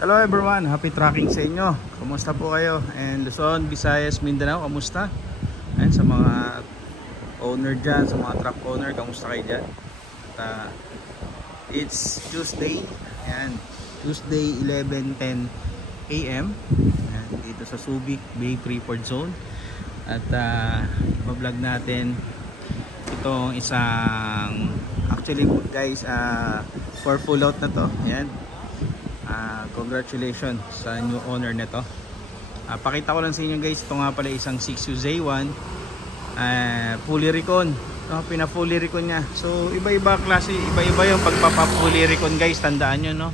Hello everyone, happy tracking sa inyo. Kumusta po kayo? And Luzon, Visayas, Mindanao, kamusta? And sa mga owner dyan, sa mga truck owner, kamusta kayo dyan? At, it's Tuesday, and Tuesday 11:10 AM and dito sa Subic Bay Freeport Zone. At i-vlog natin itong isang, actually guys, for full out na to. Ayan. Congratulations sa new owner nito. Pakita ko lang sa inyo guys, ito nga pala isang 6UZ1 fully recon, no? Pina-fully recon niya. So iba-iba klase, iba-iba yung pagpapa-fully recon guys, tandaan nyo, no?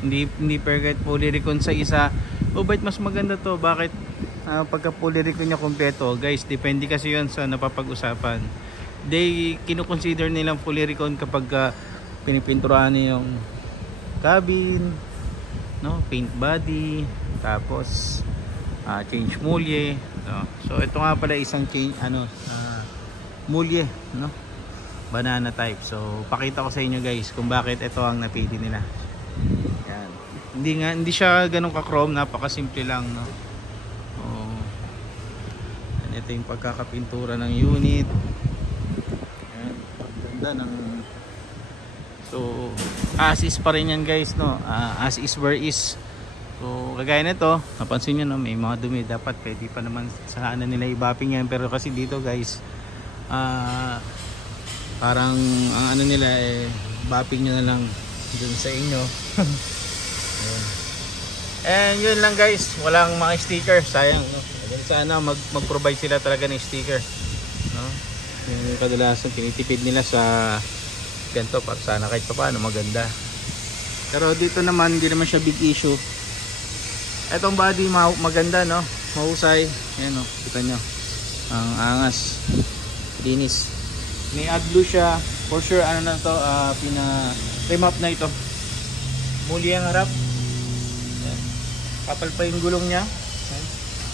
Hindi perfect fully recon sa isa. Bakit mas maganda to? Bakit pagka fully recon niya kompleto? Guys, depende kasi yun sa napapag-usapan. They kino-consider nilang fully recon kapag pinipinturahan niyo yung cabin, no, paint body, tapos change mulye, no? So ito nga pala isang change mulye, no, banana type. So pakita ko sa inyo guys kung bakit ito ang napili nila. Yan. Hindi siya ganun ka-chrome, napakasimple lang, no. Ito yung pagkakapintura ng unit. Yan, ganda ng. So as is pa rin yan guys, no. As is where is. So kagaya nito, napansin nyo, no, may mga dumi. Dapat pwede pa naman sa nila i-bapping yan. Pero kasi dito guys, parang ang ano nila bapping nyo na lang dun sa inyo. And yun lang guys, walang mga sticker. Sayang, no? Sana mag-provide sila talaga ng sticker, no? Yung kadalasan tinitipid nila sa ganito, para sana kahit pa paano maganda. Pero dito naman hindi naman siya big issue. Etong body maganda, no, mahusay. Ayan, no, kita nyo ang angas, linis. May AdBlue siya for sure. Ano na to, pina-trim up na ito. Muli ang harap. Ayan. Kapal pa yung gulong nya. Ayan.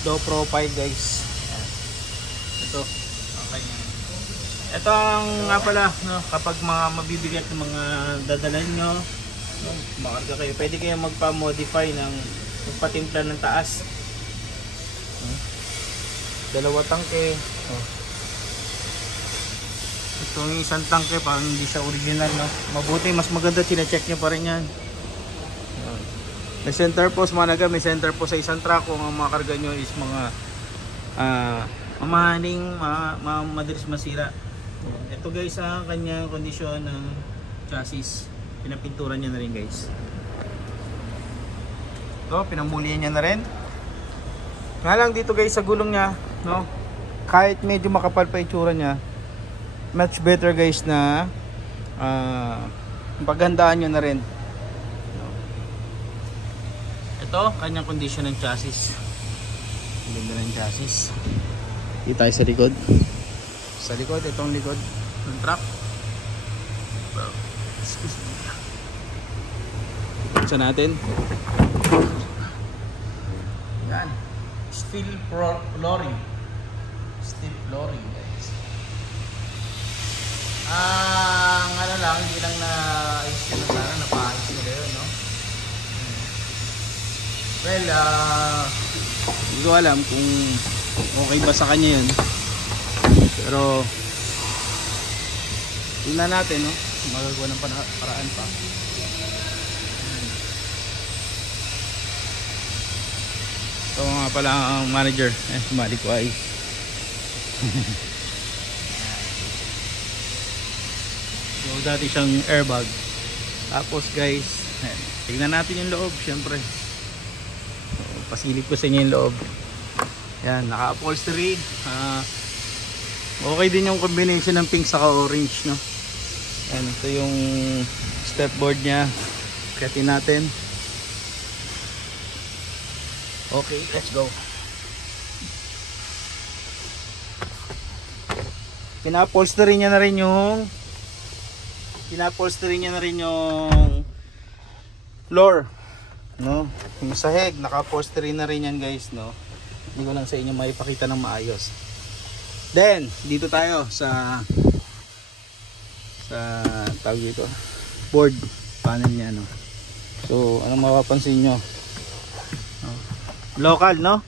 Low profile guys. Ayan. Ito okay. Ito ang nga pala, no, kapag mga mabibigat ng mga dadalan nyo, no, makarga kayo, pwede kayo magpa-modify ng magpatimpla ng taas. Dalawa tangke. Ito yung isang tangke, parang hindi siya original, no? Mabuti, mas maganda, chinecheck nyo pa rin yan. May center post, malaga may center post sa isang truck kung ang mga karga nyo is mga mamahaling, madalis masira. Ito guys, ang kanyang kondisyon ng chassis, pinapinturan niya na rin guys. Ito, pinamulihan niya na rin. Nga lang dito guys sa gulong niya, no, kahit medyo makapal pa itsura niya, much better guys na paghandaan nyo na rin. Ito, kanyang kondisyon ng chassis. Ganda ng chassis. Dito tayo sa likod. Sa likod, itong likod ng truck. Excuse me. Ipagsa natin. Yan. Steel flooring. Steel flooring guys. Ano lang, hindi lang na ayos yun. Sana napaayos nila yun, no? Well, hindi ko alam kung okay ba sa kanya yun. Pero tingnan natin, no? Magagawa ng paraan pa. Ito nga pala ang manager, Malikway. So dati siyang airbag. Tapos guys, tingnan natin yung loob, syempre. So, pasilip ko sa inyo yung loob. Yan, naka-upholstery. Okay din yung combination ng pink saka orange, no? Yan, ito yung stepboard nya. Katin natin. Okay, let's go. Pina-upholstery nya na rin yung floor, no? Yung sahig, naka-upholstery na rin yan guys, no? Hindi ko lang sa inyo maipakita ng maayos. Then, dito tayo sa tawag dito, board panel niya, no. So, anong mapapansin nyo? Local, no?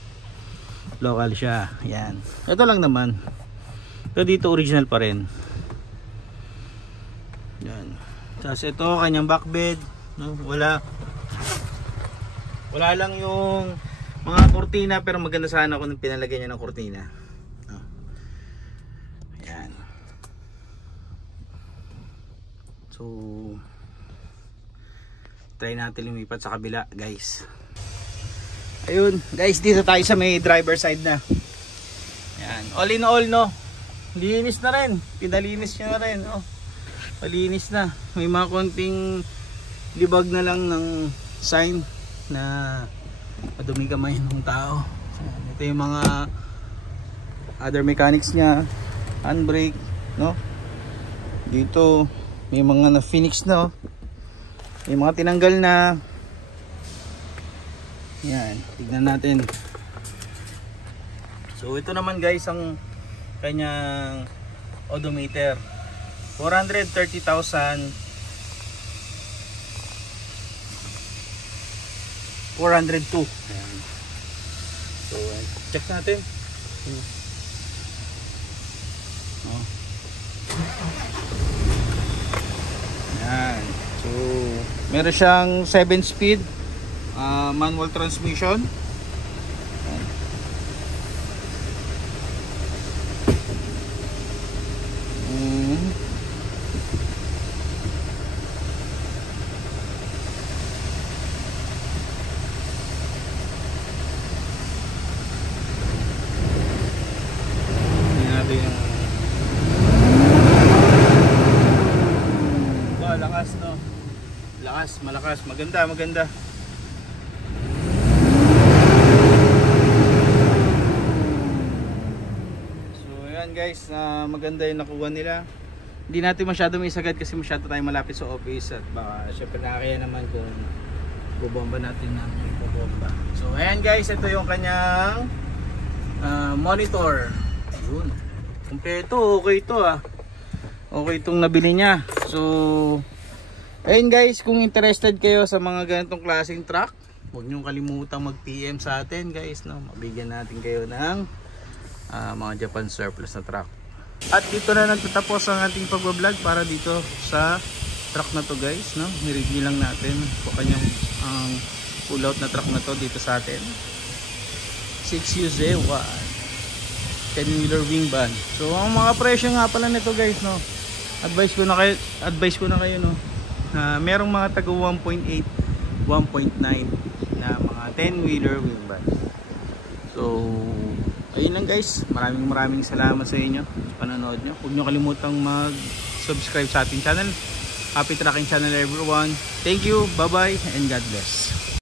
Local siya. Yan. Ito lang naman. Ito dito original pa rin. Yan. Tapos ito kanyang back bed, no? Wala lang yung mga kurtina, pero maganda sana kung pinalagyan niya ng kurtina. No? Yan. So try natin lumipat sa kabila, guys. Ayun, guys, dito tayo sa may driver side na. Yan, all in all, no, linis na rin, pinalinis niya na rin, oh. Malinis na, may mga konting libag na lang ng sign na madumi kamay ng tao. Ito yung mga other mechanics niya, handbrake, no. Dito may mga na Phoenix na, oh. May mga tinanggal na. Yan, tignan natin. So ito naman, guys, ang kanyang odometer. 430,402. Ayan. So check natin. Oh. Ayan. So meron siyang 7-speed manual transmission. Lakas, no? Lakas, malakas, maganda, maganda. So ayan, guys, maganda yung nakuha nila. Hindi natin masyado may sagad kasi masyado tayo malapit sa office at baka syempre nakakaya naman kung bubomba natin ng bubomba. So ayan, guys, ito yung kanyang monitor. Ayun, kumpleto, okay ito, okay itong nabili niya. So ayun, guys, kung interested kayo sa mga ganitong klaseng truck, huwag niyong kalimutang mag-PM sa atin, guys, no? Mabigyan natin kayo ng mga Japan surplus na truck. At dito na nagtatapos ang ating pagbablog para dito sa truck na to, guys, no? Ni-review lang natin kung kanyang pull out na truck na to dito sa atin. 6UZ1 10-wheeler wing van. So ang mga presyo nga pala nito, guys, no? Advice ko na kayo, no? Merong mga taga 1.8, 1.9 na mga 10-wheeler wing van. So ayun lang, guys, maraming salamat sa inyo sa panonood nyo. Huwag nyo kalimutang mag-subscribe sa ating channel. Happy Trucking Channel, everyone. Thank you, bye bye, and God bless.